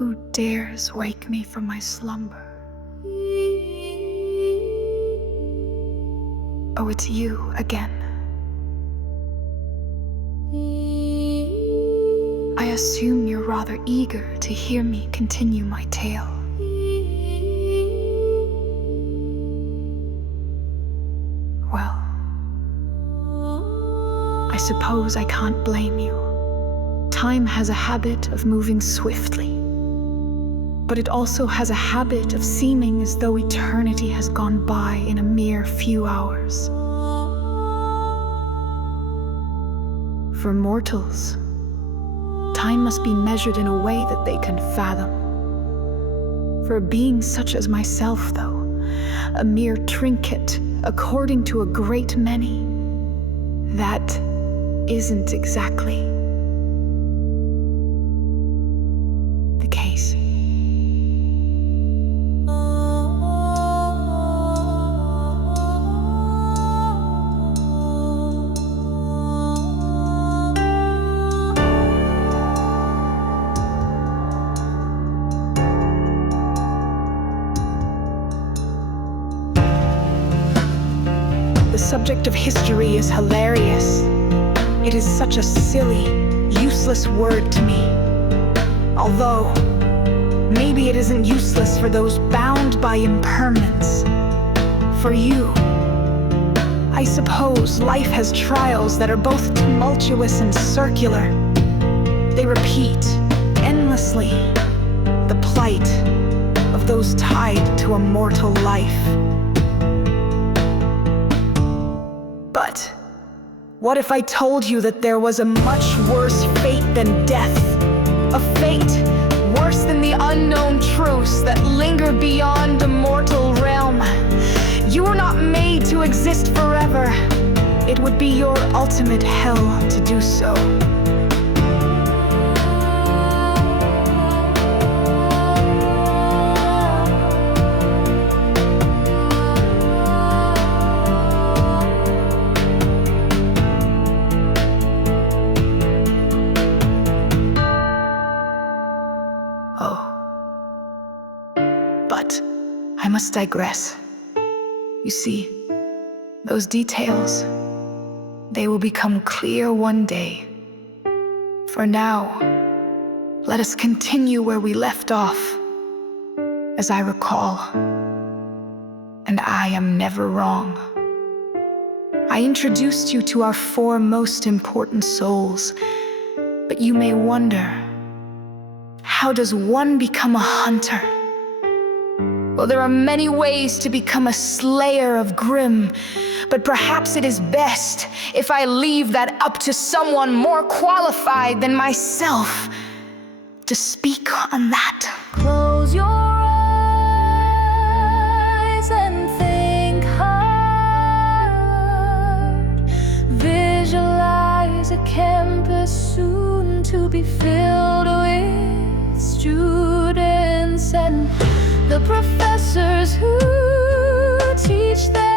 Who dares wake me from my slumber? Oh, it's you again. I assume you're rather eager to hear me continue my tale. Well, I suppose I can't blame you. Time has a habit of moving swiftly, but it also has a habit of seeming as though eternity has gone by in a mere few hours. For mortals, time must be measured in a way that they can fathom. For a being such as myself, though, a mere trinket according to a great many, that isn't exactly the case. The subject of history is hilarious. It is such a silly, useless word to me. Although, maybe it isn't useless for those bound by impermanence. For you, I suppose life has trials that are both tumultuous and circular. They repeat endlessly the plight of those tied to a mortal life. But what if I told you that there was a much worse fate than death? A fate worse than the unknown truths that linger beyond the mortal realm. You were not made to exist forever. It would be your ultimate hell to do so. But I must digress. You see, those details, they will become clear one day. For now, let us continue where we left off. As I recall, and I am never wrong, I introduced you to our four most important souls. But you may wonder, how does one become a hunter? Well, there are many ways to become a slayer of Grimm, but perhaps it is best if I leave that up to someone more qualified than myself to speak on that. Close your eyes and think hard. Visualize a campus soon to be filled with students and the professors who teach there.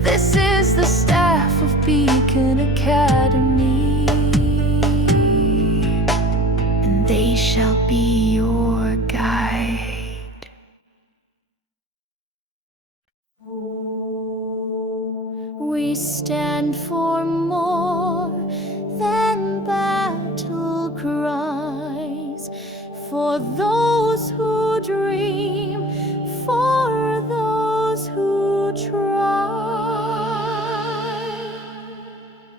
This is the staff of Beacon Academy, and they shall be your guide. We stand for more than battle cries. For those who dream, for those who try.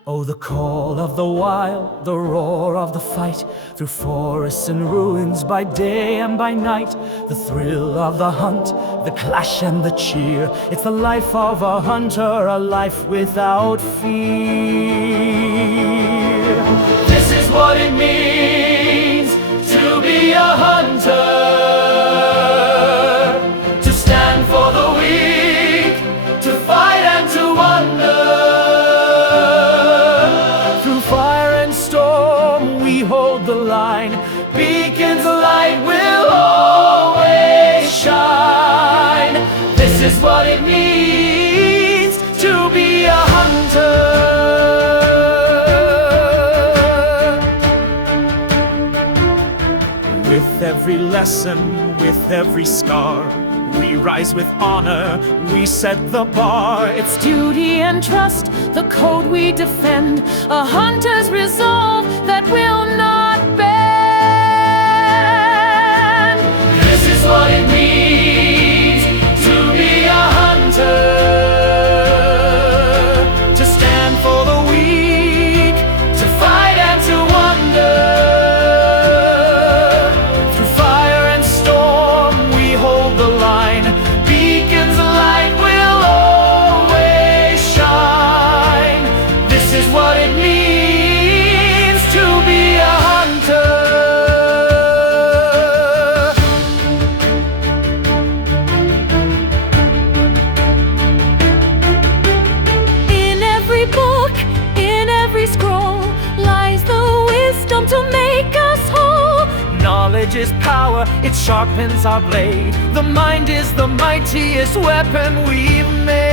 Oh, the call of the wild, the roar of the fight, through forests and ruins by day and by night. The thrill of the hunt, the clash and the cheer. It's the life of a hunter, a life without fear. This is what it means to be a hunter, to stand for the weak, to fight and to wonder. Through fire and storm we hold the line. Beacon's light will always shine. This is what it means to be a hunter. every lesson, with every scar. We rise with honor, we set the bar. It's duty and trust, the code we defend, a hunter's resolve that will not bend. This is what it means to be a hunter. Knowledge is power, it sharpens our blade. The mind is the mightiest weapon we've made.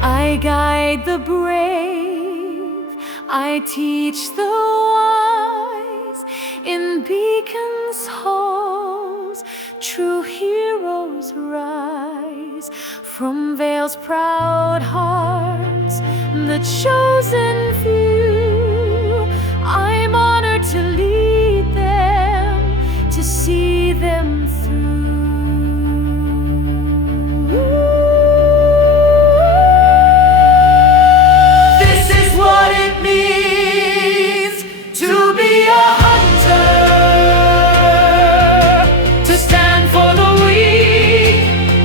I guide the brave, I teach the wise. In beacons' halls, true heroes rise. From Vale's proud hearts, the chosen few, I'm honored to lead them, to see them through. This is what it means to be a hunter, to stand for the weak,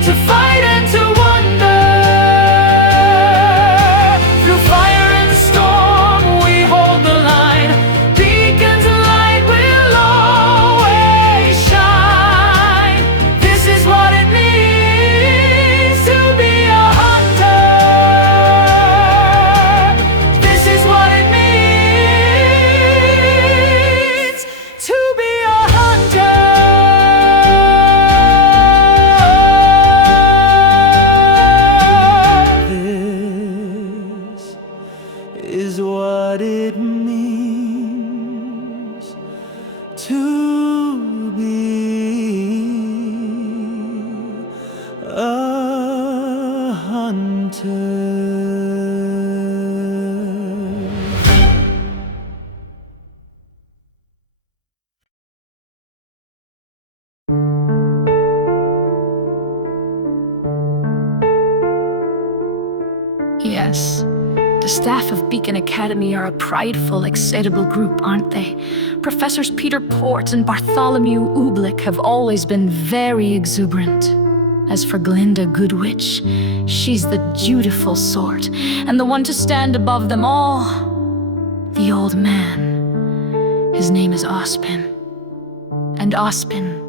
to fight and to wonder. Through fire and storm, we hold the line. Beacons of light will always shine. This is what it means to be a hunter. This is what it means to be a hunter. This is what it means to be a hunter. Yes, the staff of Beacon Academy are a prideful, excitable group, aren't they? Professors Peter Port and Bartholomew Ooblik have always been very exuberant. As for Glinda Goodwitch, she's the dutiful sort, and the one to stand above them all. The old man, his name is Ospin. And Ospin,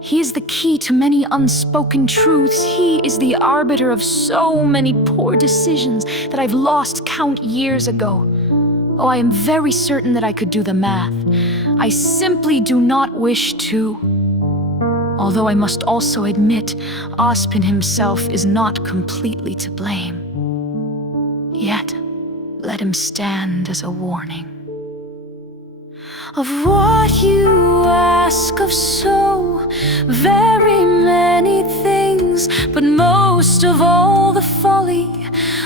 he is the key to many unspoken truths. He is the arbiter of so many poor decisions that I've lost count years ago. Oh, I am very certain that I could do the math. I simply do not wish to. Although I must also admit, Ospin himself is not completely to blame. Yet, let him stand as a warning. Of what you ask of so very many things, but most of all the folly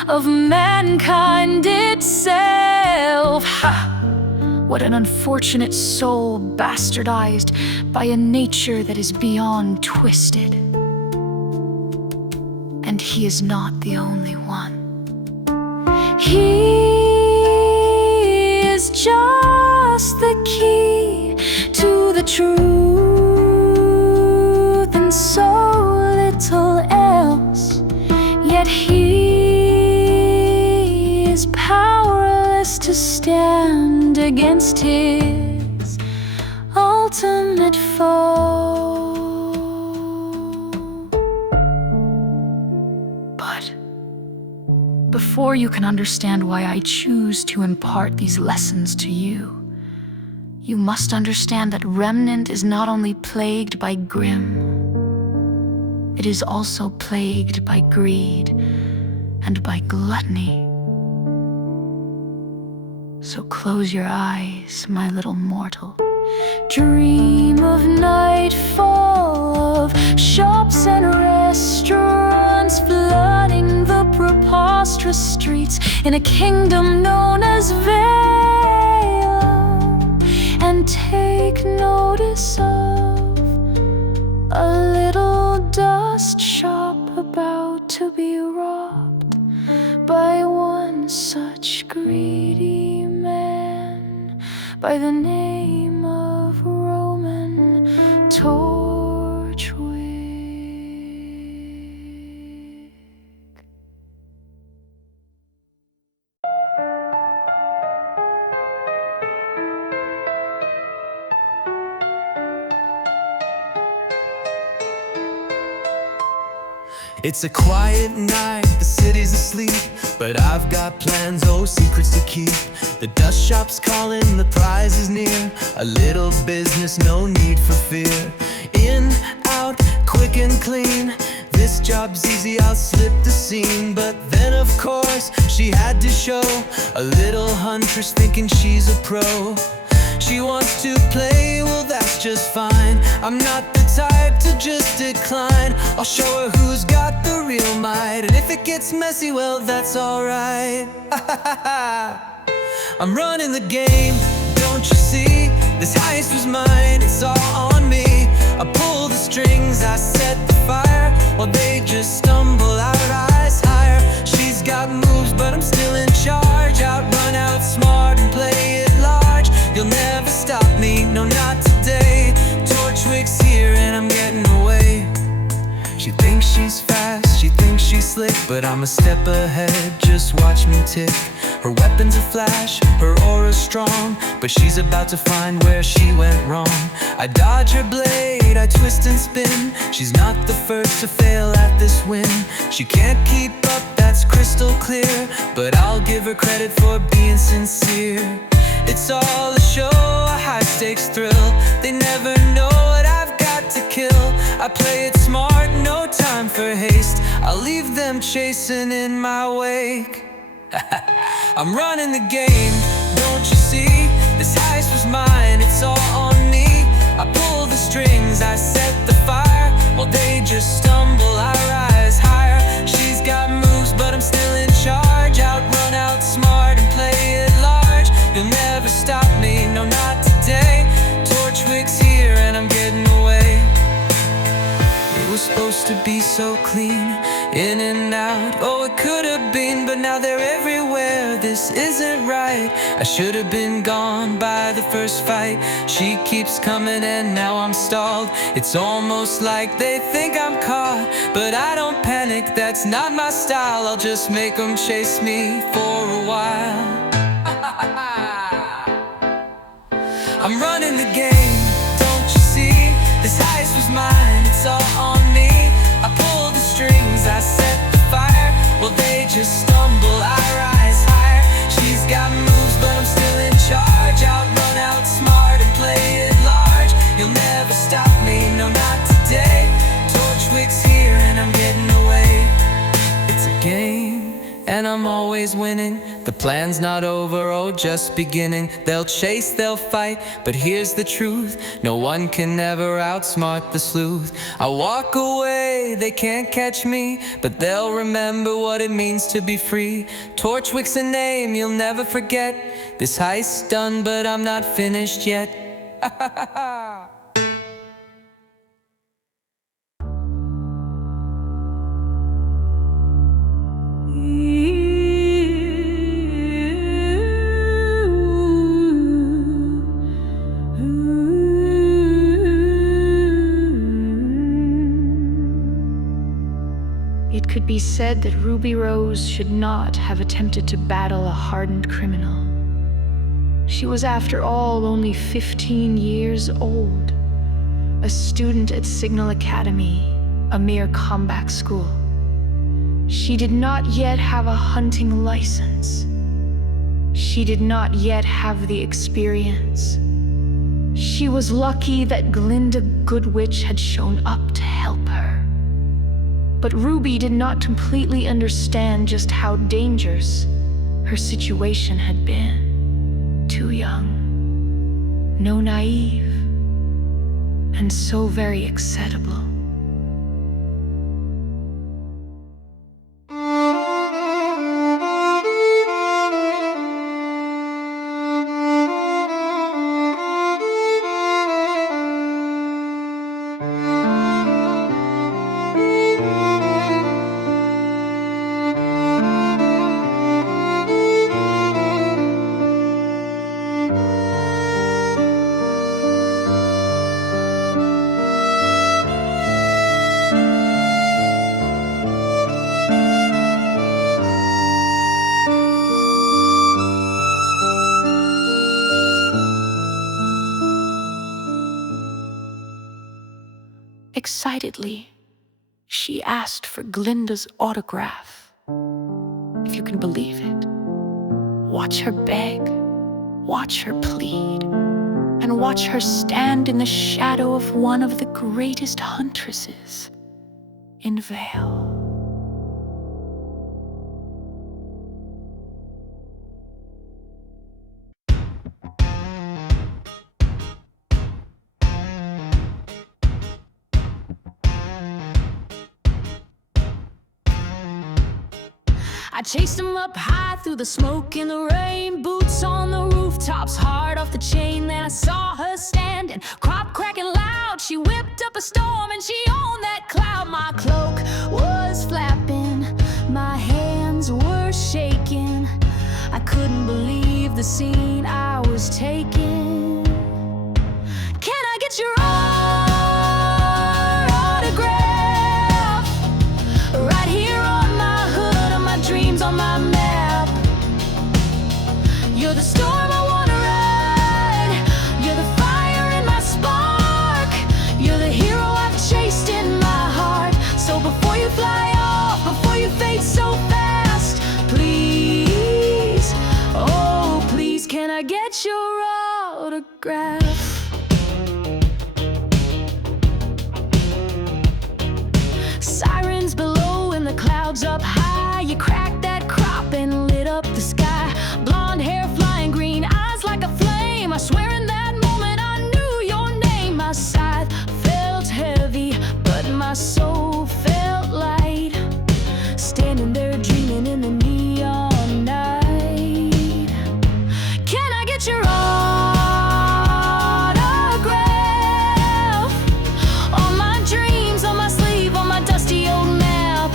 of mankind itself. Ha! What an unfortunate soul, bastardized by a nature that is beyond twisted. And he is not the only one. He is just the key to the truth and so little else. Yet he is powerless to stand against his ultimate foe. But before you can understand why I choose to impart these lessons to you, you must understand that Remnant is not only plagued by Grimm, it is also plagued by greed and by gluttony. So close your eyes, my little mortal. Dream of nightfall, of shops and restaurants flooding the preposterous streets in a kingdom known as Vale. And take notice of a little dust shop about to be robbed by one such greedy man, by the name of Roman Torchwick. It's a quiet night, the city's asleep, but I've got plans, oh secrets to keep. The dust shop's calling, the prize is near. A little business, no need for fear. In, out, quick and clean. This job's easy, I'll slip the scene. But then of course, she had to show. A little huntress thinking she's a pro. She wants to play, well that's just fine. I'm not the type to just decline. I'll show her who's got the real might. And if it gets messy, well that's alright. I'm running the game, don't you see? This heist was mine, it's all on me. I pull the strings, I set the fire, while they just stumble out, rise higher. She's got moves, but I'm still in charge. Outrun, outsmart, and play it large. You'll never stop me, no not today. Torchwick's here and I'm getting away. She thinks she's fast, she thinks she's slick, but I'm a step ahead, just watch me tick. Her weapon's a flash, her aura's strong, but she's about to find where she went wrong. I dodge her blade, I twist and spin. She's not the first to fail at this win. She can't keep up, that's crystal clear, but I'll give her credit for being sincere. It's all a show, a high-stakes thrill. They never know what I've got to kill. I play it smart, no time for haste. I'll leave them chasing in my wake. I'm running the game, don't you see? This heist was mine, it's all on me. I pull the strings, I set the fire, while they just stumble, I rise higher. She's got moves, but I'm still in charge. Outrun, outsmart, and play it large. You'll never stop me, no not today. Torchwick's here and I'm getting away. It was supposed to be so clean, in and out, oh it could have been, but now they're everywhere, this isn't right. I should have been gone by the first fight. She keeps coming and now I'm stalled. It's almost like they think I'm caught, but I don't panic, that's not my style. I'll just make them chase me for a while. I'm running the game, don't you see? This heist was mine, it's all on me. I pull the strings, I set the fire, well they just stumble, I rise higher. She's got moves, but I'm still in charge. Outrun, outsmart, and play it large. You'll never stop me, no not today. Torchwick's here and I'm getting away. It's a game, and I'm always winning. The plan's not over, oh just beginning. They'll chase, they'll fight, but here's the truth: no one can ever outsmart the sleuth. I walk away, they can't catch me, but they'll remember what it means to be free. Torchwick's a name you'll never forget. This heist's done, but I'm not finished yet. It could be said that Ruby Rose should not have attempted to battle a hardened criminal. She was, after all, only 15 years old, a student at Signal Academy, a mere combat school. She did not yet have a hunting license. She did not yet have the experience. She was lucky that Glinda Goodwitch had shown up to help her. But Ruby did not completely understand just how dangerous her situation had been. too young, no naive, and so very acceptable. Excitedly, she asked for Glinda's autograph. If you can believe it, watch her beg, watch her plead, and watch her stand in the shadow of one of the greatest huntresses in Vale. I chased him up high through the smoke and the rain, boots on the rooftops, hard off the chain. Then I saw her standing, crop cracking loud. She whipped up a storm and she owned that cloud. My cloak was flapping, my hands were shaking. I couldn't believe the scene I was taking. Can I get your autograph? Right here on my hood, on my dreams, on my map. You're the storm I wanna ride. You're the fire in my spark. You're the hero I've chased in my heart. So before you fly off, before you fade so fast, please, oh please, can I get your autograph? Sirens below and the clouds up high. You cracked that crop and lit up the sky. Blonde hair flying green, eyes like a flame. I swear in that moment I knew your name. My scythe felt heavy, but my soul felt light. Standing there dreaming in the neon night. Can I get your autograph? On my dreams, on my sleeve, on my dusty old map.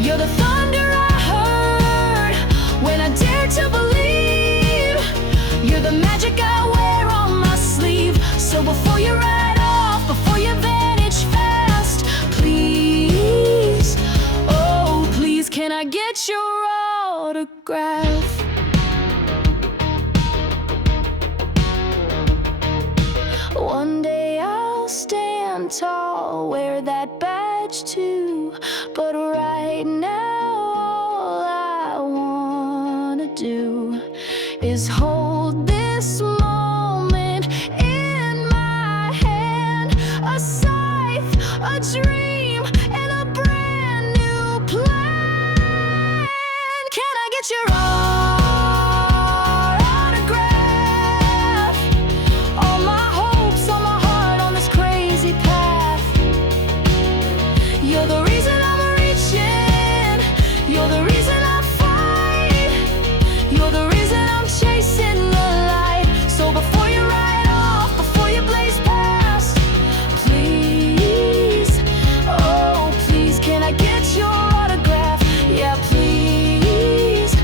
You're the thunder I heard when I dared to believe. You're the magic I wear on my sleeve. So before you ride off, before you vanish fast, please, oh please, can I get your autograph? One day I'll stand tall, wear that badge too. But right now all I wanna do is hold this moment in my hand. A scythe, a dream, and a brand new plan. Can I get your autograph? All my hopes, all my heart on this crazy path. You're the reason I'm reaching. You're the reason I fight. You're the reason I'm chasing the light. So before you ride off, before you blaze past, please, oh please, can I get your autograph? Yeah, please,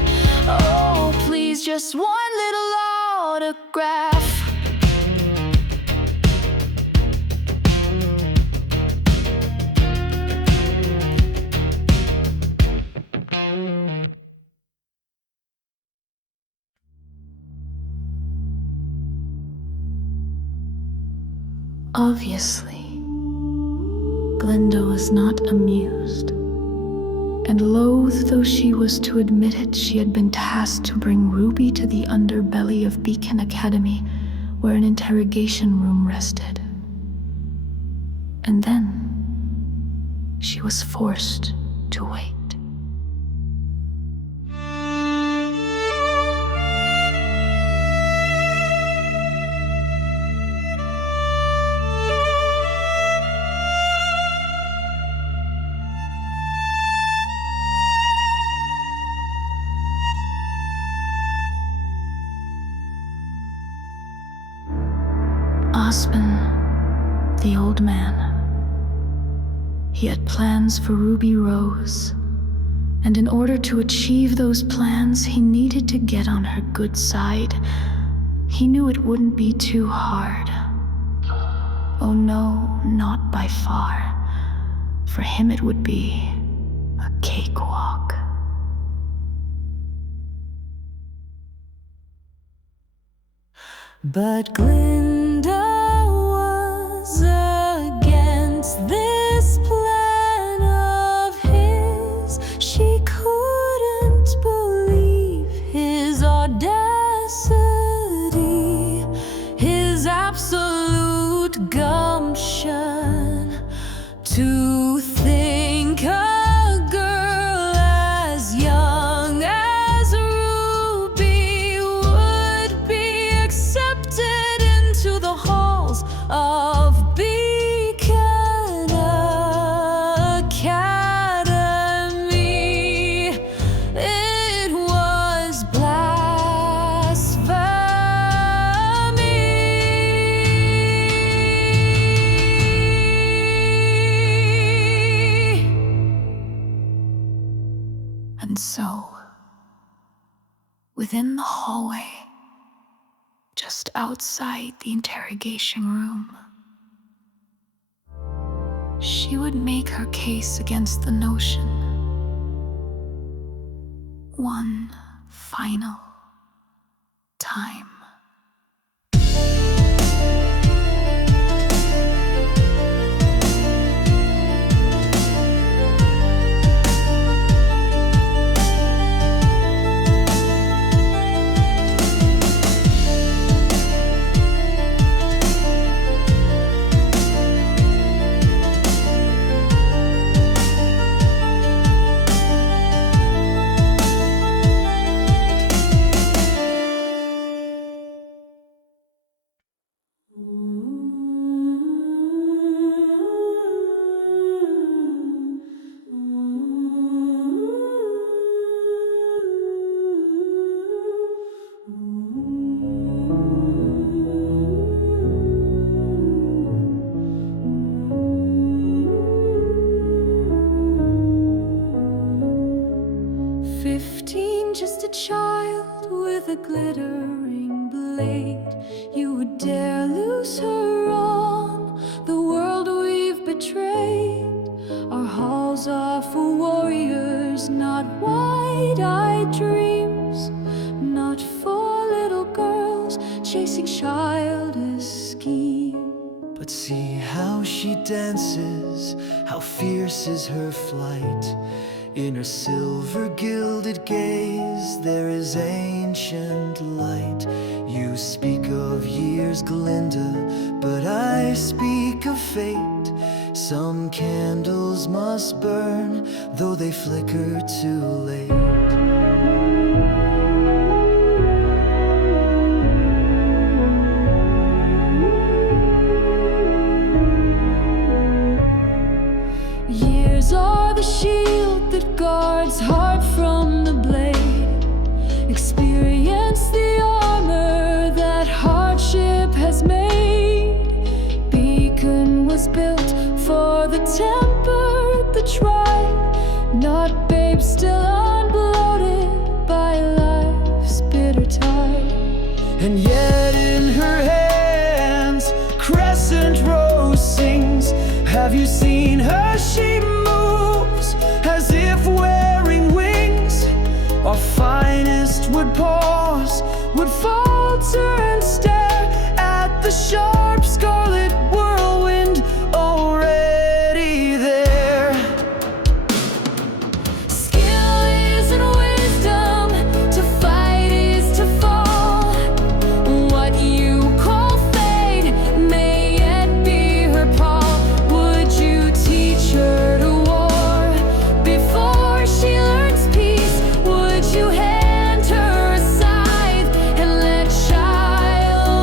oh please, just one little autograph. Obviously, Glinda was not amused, and loath though she was to admit it, she had been tasked to bring Ruby to the underbelly of Beacon Academy, where an interrogation room rested. And then she was forced to wait. Osman, the old man. He had plans for Ruby Rose, and in order to achieve those plans, he needed to get on her good side. He knew it wouldn't be too hard. Oh no, not by far. For him it would be a cakewalk. But Glinda was against this plan of his. She couldn't believe his audacity, his absolute gumption to think a girl as young as Ruby would be accepted into the halls of Beacon Academy. It was blasphemy. And so, within the hallway, just outside the interrogation room, she would make her case against the notion one final time. Just a child with a glittering blade. You would dare lose her on the world we've betrayed. Our halls are for warriors, not wide-eyed dreams, not for little girls chasing childish schemes. But see how she dances, how fierce is her flight. In her silver gilded gaze there is ancient light. You speak of years, Glinda, but I speak of fate. Some candles must burn, though they flicker too late. Years are the shield that guards heart from the blade. Experience the armor that hardship has made. Beacon was built for the tempered, the tried, not babes still unbloated by life's bitter tide. And yet in her hands crescent rose sings. Have you seen her? She moves as if wearing wings. Our finest would pause, would falter and stare at the sharp scarlet whirlwind already there. Skill isn't wisdom, to fight is to fall. What you call fate may yet be her paw. Would you teach her to war before she learns peace? Would you hand her a scythe and let child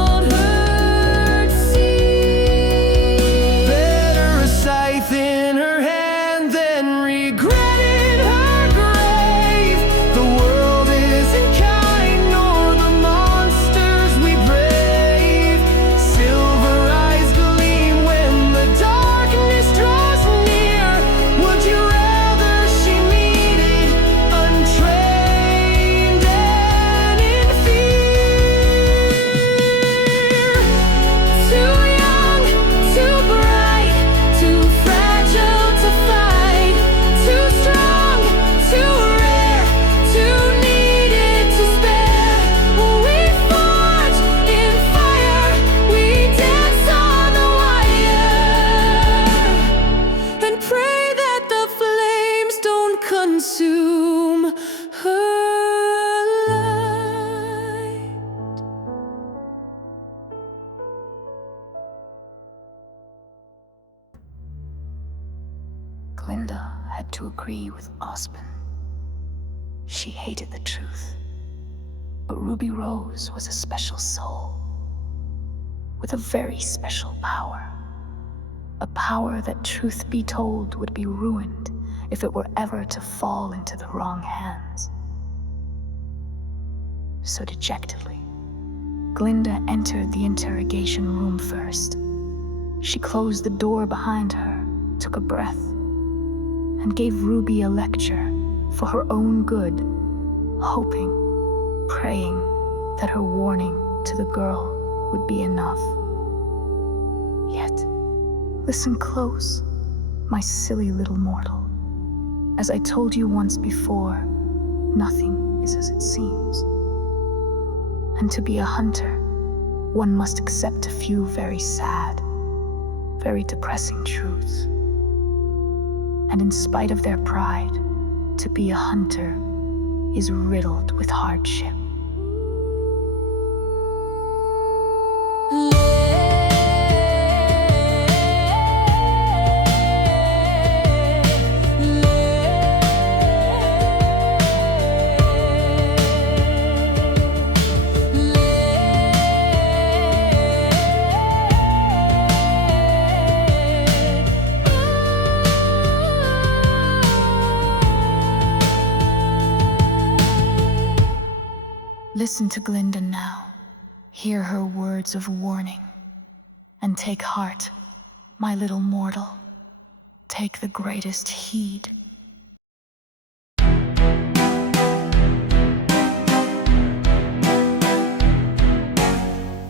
consume her light. Glinda had to agree with Ospen. She hated the truth. But Ruby Rose was a special soul, with a very special power. A power that, truth be told, would be ruined if it were ever to fall into the wrong hands. So dejectedly, Glinda entered the interrogation room first. She closed the door behind her, took a breath, and gave Ruby a lecture for her own good, hoping, praying that her warning to the girl would be enough. Yet, listen close, my silly little mortal. As I told you once before, nothing is as it seems. And to be a hunter, one must accept a few very sad, very depressing truths. And in spite of their pride, to be a hunter is riddled with hardship. Listen to Glinda now. Hear her words of warning. And take heart, my little mortal. Take the greatest heed.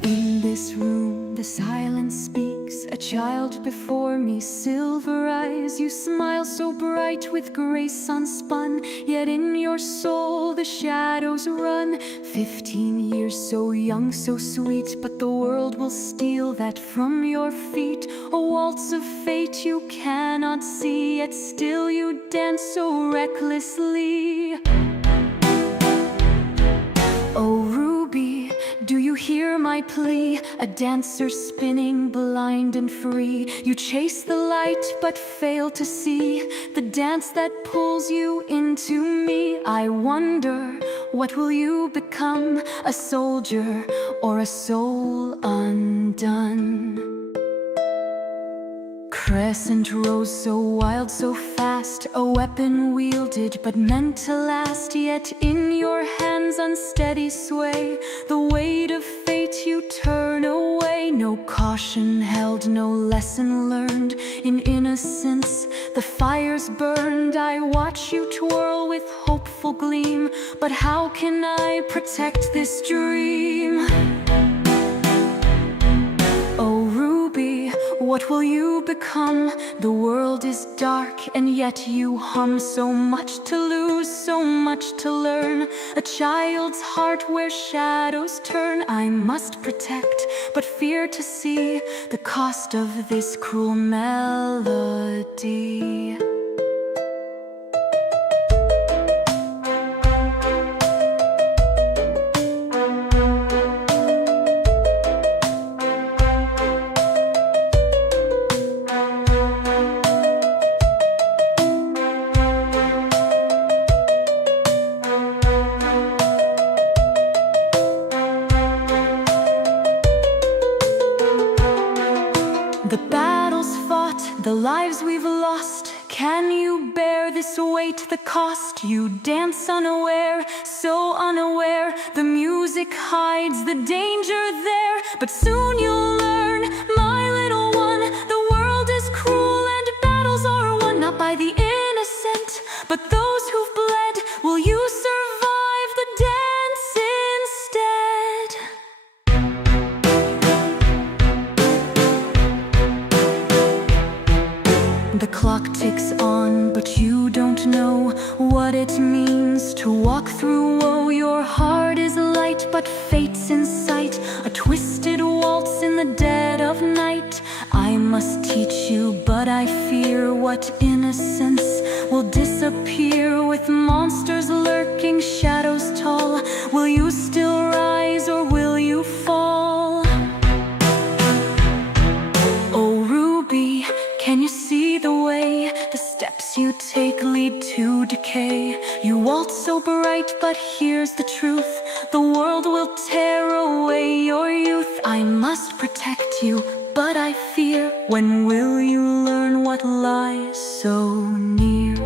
In this room, the silence speaks. A child before me, silver eyes. You smile so bright with grace unspun. Yet in your soul the shadows run. 15 years so young, so sweet. But the world will steal that from your feet. A waltz of fate you cannot see. Yet still you dance so recklessly. Oh Ruby, do you hear my plea? A dancer spinning blind and free. You chase the light but fail to see the dance that pulls you into me. I wonder, what will you become? A soldier or a soul undone? Crescent rose so wild, so fast, a weapon wielded but meant to last. Yet in your hands unsteady sway, the weight of fate you turn away. No caution held, no lesson learned. In innocence the fires burned. I watch you twirl with hopeful gleam, but how can I protect this dream? Oh Ruby, what will you become? The world is dark and yet you hum. So much to lose, so much to learn. A child's heart where shadows turn. I must protect, but fear to see the cost of this cruel melody. The battles fought, the lives we've lost. Can you bear this weight, the cost? You dance unaware, so unaware. The music hides the danger there. But soon you'll learn, my little one, the world is cruel and battles are won. Not by the innocent, but those who've bled. Will you survive the dance instead? The clock ticks on, but you don't know what it means to walk through woe. Your heart is light, but fate's in sight. A twisted waltz in the dead of night. I must teach you, but I fear what innocence will disappear. disappear with monsters lurking, shadows tall. Will you still rise or will you fall? Oh Ruby, can you see the way? The steps you take lead to decay. You waltz so bright, but here's the truth: the world will tear away your youth. I must protect you, but I fear, when will you learn what lies so near?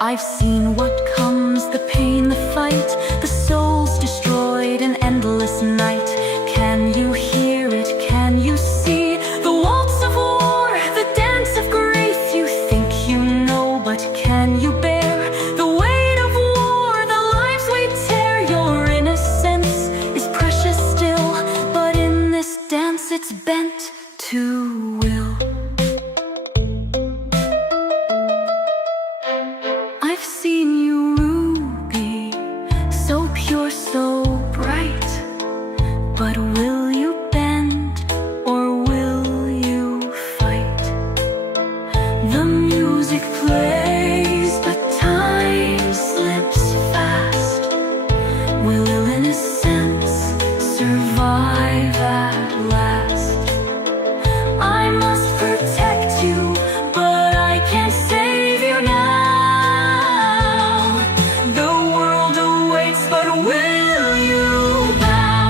I've seen what comes, the pain, the fight, the soul's destroyed in endless night. Can you hear it? Can you see the waltz of war, the dance of grief? You think you know, but can you bear the weight of war, the lives we tear? Your innocence is precious still, but in this dance it's bent to will. I've seen you, Ruby, so pure, so bright, but will you bend or will you fight? The music plays, but time slips fast. Will innocence survive at last? I must protect you, but I can't save you now. The world awaits, but will you bow?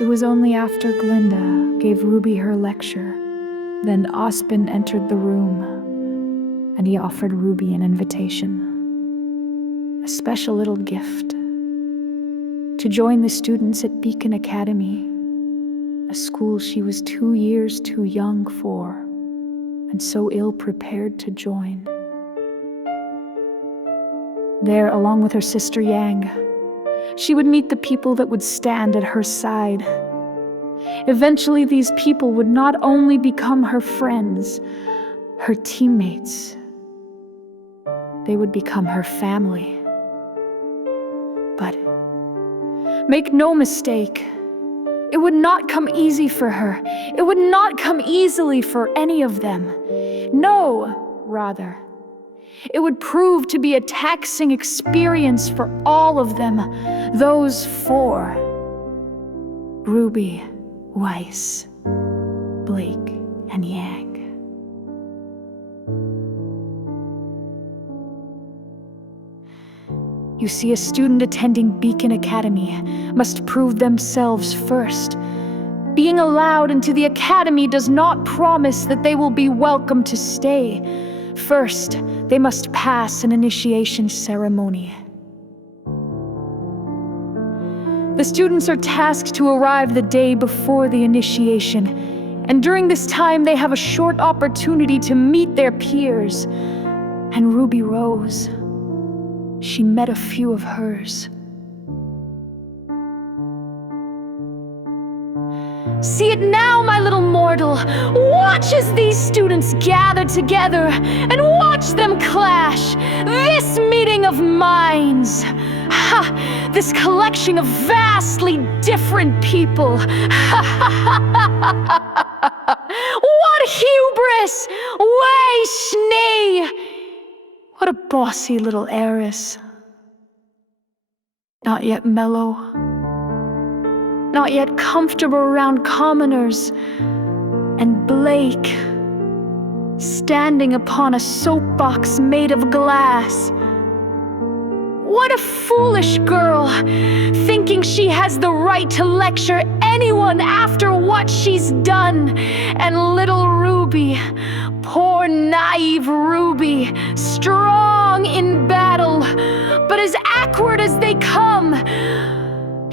It was only after Glinda gave Ruby her lecture, then Ospin entered the room, and he offered Ruby an invitation, a special little gift, to join the students at Beacon Academy, a school she was 2 years too young for, and so ill-prepared to join. There, along with her sister Yang, she would meet the people that would stand at her side. Eventually, these people would not only become her friends, her teammates, they would become her family. But make no mistake, it would not come easy for her. It would not come easily for any of them. No, rather, it would prove to be a taxing experience for all of them, those four: Ruby, Weiss, Blake, and Yang. You see, a student attending Beacon Academy must prove themselves first. Being allowed into the academy does not promise that they will be welcome to stay. First, they must pass an initiation ceremony. The students are tasked to arrive the day before the initiation, and during this time they have a short opportunity to meet their peers. And Ruby rose. She met a few of hers. See it now, my little mortal. Watch as these students gather together, and watch them clash. This meeting of minds. Ha! This collection of vastly different people. What hubris! Way Schnee! What a bossy little heiress. Not yet mellow. Not yet comfortable around commoners. And Blake, standing upon a soapbox made of glass. What a foolish girl, thinking she has the right to lecture anyone after what she's done. And little Ruby, poor naive Ruby, strong in battle, but as awkward as they come.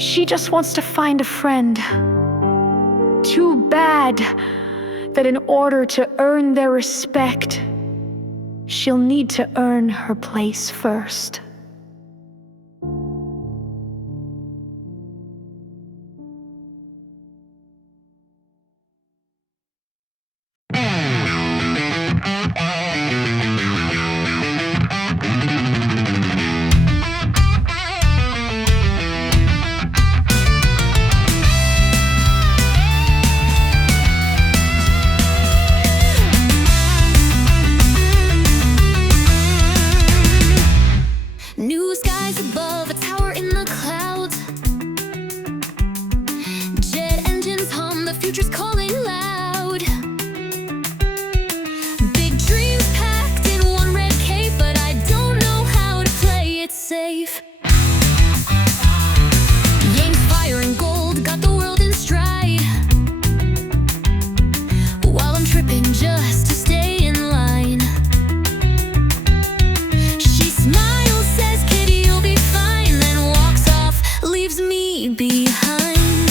She just wants to find a friend. Too bad that in order to earn their respect, she'll need to earn her place first. New skies above, a tower in the clouds. Jet engines hum, the future's calling loud. Big dreams packed in one red cape, but I don't know how to play it safe. Yang's fire and gold got the world in stride, while I'm tripping just to stay in line. She smiles, says, "Kitty, you'll be fine," then walks off, leaves me behind.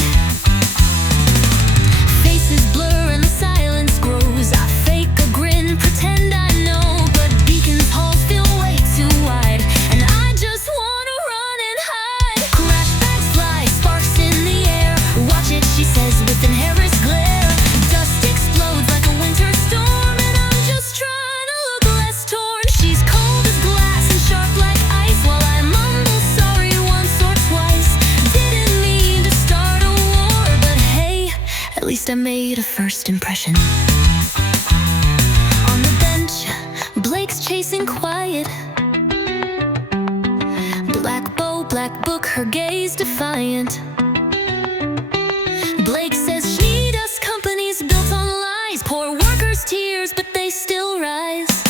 Faces blur and the silence grows. I fake a grin, pretend I know, but Beacon's halls feel way too wide, and I just wanna run and hide. Crash bags fly, sparks in the air. Watch it, she says, with embarrassed glare. Dust explodes like a winter storm, and I'm just trying to look less torn. She's cold as glass and sharp like ice, while I mumble sorry once or twice. Didn't mean to start a war, but hey, at least I made a first impression. On the bench, Blake's chasing quiet. Black bow, black book, her gaze defiant. Blake says she does companies built on lies. Poor workers' tears, but they still rise.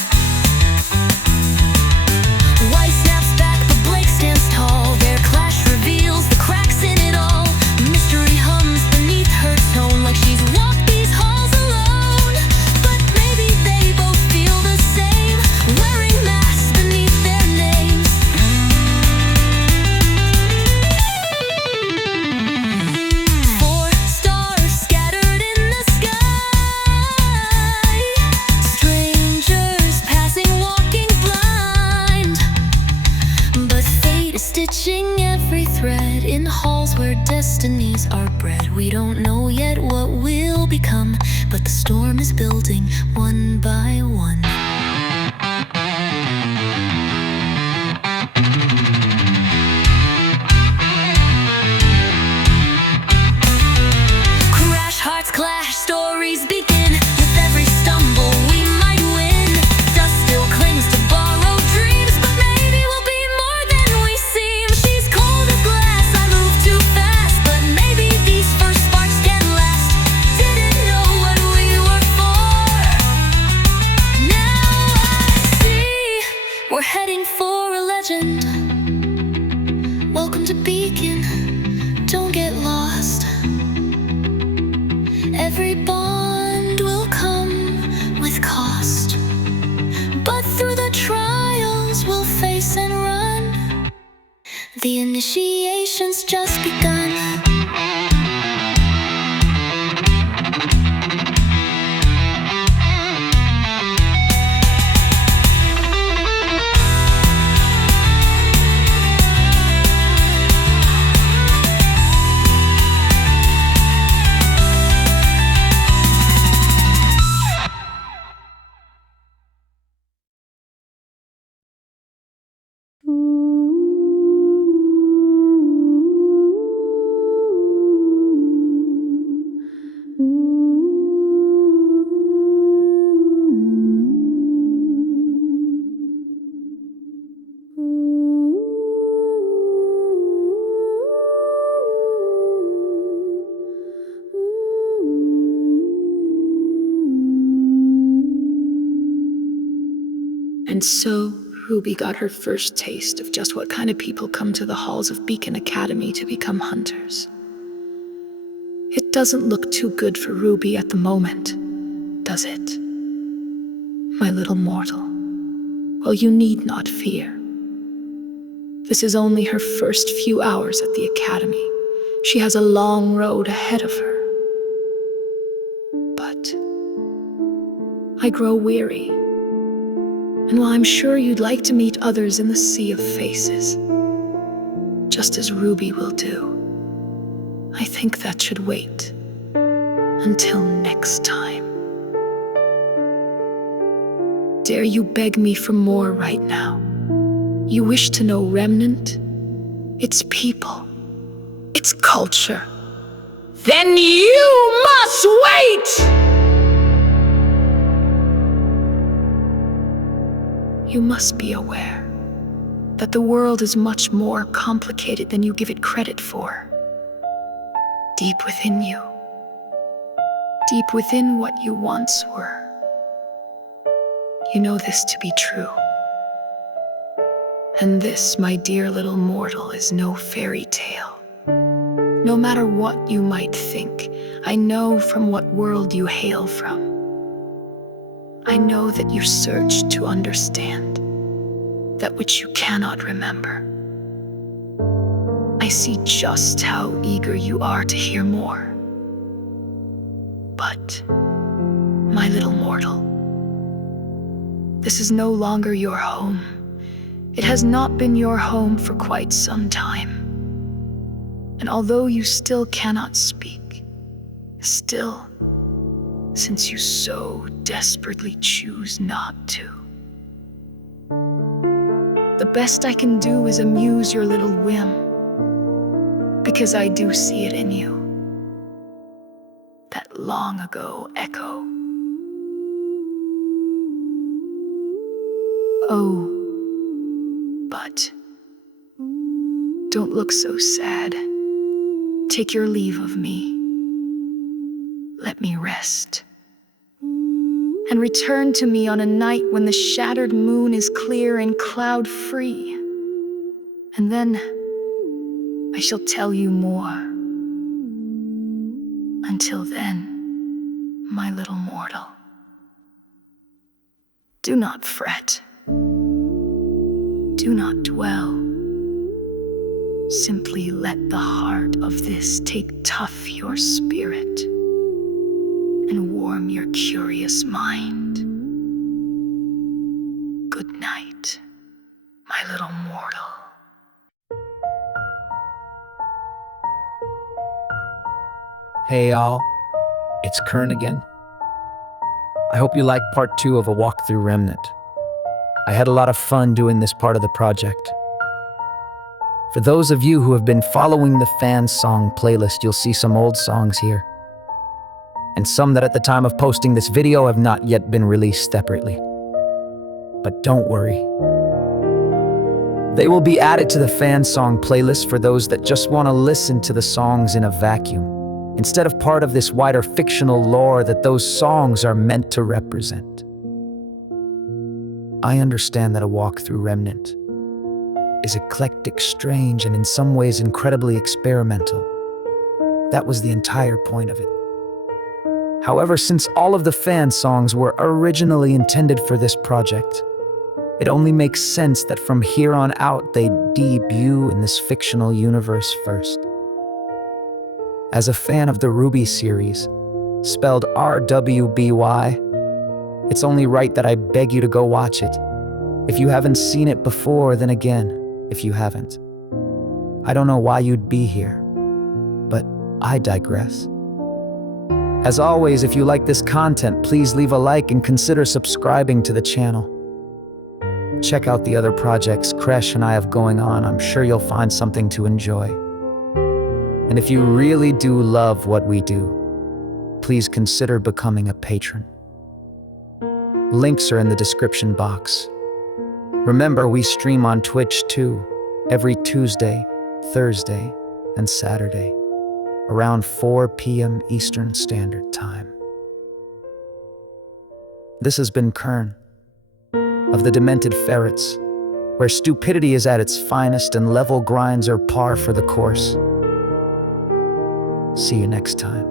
White snaps back, but Blake stands tall. Their clash reveals the cracks in it all. Mystery hums beneath her tone, like she's walked these halls alone. But maybe they both feel the same, wearing masks beneath their names. 4 stars scattered in the sky. Strangers passing, walking blind. But fate is stitching every thread in halls where destinies are bred. We don't know yet what will become, but the storm is building one by one. Crash, hearts clash, stories begin. With every stumble we might win. Dust still clings to borrowed dreams, but maybe we'll be more than we seem. She's cold as glass, I move too fast, but maybe these first sparks can last. Didn't know what we were for. Now I see we're heading for a legend. Welcome to Beacon, don't get lost. Every bond will come with cost, but through the trials we'll face and run. The initiation's just begun. And so, Ruby got her first taste of just what kind of people come to the halls of Beacon Academy to become hunters. It doesn't look too good for Ruby at the moment, does it? My little mortal. Well, you need not fear. This is only her first few hours at the academy, She has a long road ahead of her. But I grow weary. And while I'm sure you'd like to meet others in the sea of faces, just as Ruby will do, I think that should wait until next time. Dare you beg me for more right now? You wish to know Remnant, its people, its culture? Then you must wait! You must be aware that the world is much more complicated than you give it credit for. Deep within you, deep within what you once were, you know this to be true. And this, my dear little mortal, is no fairy tale. No matter what you might think, I know from what world you hail from. I know that you search to understand that which you cannot remember. I see just how eager you are to hear more. But, my little mortal, this is no longer your home. It has not been your home for quite some time. And although you still cannot speak, still, since you so desperately choose not to, the best I can do is amuse your little whim, because I do see it in you. That long ago echo. Oh, but don't look so sad. Take your leave of me. Let me rest. And return to me on a night when the shattered moon is clear and cloud-free. And then I shall tell you more. Until then, my little mortal, do not fret. Do not dwell. Simply let the heart of this take tough your spirit and warm your curious mind. Good night, my little mortal. Hey y'all, it's Kern again. I hope you liked part 2 of a walk through Remnant. I had a lot of fun doing this part of the project. For those of you who have been following the fan song playlist, you'll see some old songs here, and some that at the time of posting this video have not yet been released separately. But don't worry. They will be added to the fan song playlist for those that just want to listen to the songs in a vacuum, instead of part of this wider fictional lore that those songs are meant to represent. I understand that a walk through Remnant is eclectic, strange, and in some ways incredibly experimental. That was the entire point of it. However, since all of the fan songs were originally intended for this project, it only makes sense that from here on out they debut in this fictional universe first. As a fan of the RWBY series, spelled RWBY, it's only right that I beg you to go watch it. If you haven't seen it before, then again, if you haven't, I don't know why you'd be here, but I digress. As always, if you like this content, please leave a like and consider subscribing to the channel. Check out the other projects Kresh and I have going on. I'm sure you'll find something to enjoy. And if you really do love what we do, please consider becoming a patron. Links are in the description box. Remember, we stream on Twitch too, every Tuesday, Thursday, and Saturday, around 4 p.m. Eastern Standard Time. This has been Kern, of the Demented Ferrets, where stupidity is at its finest and level grinds are par for the course. See you next time.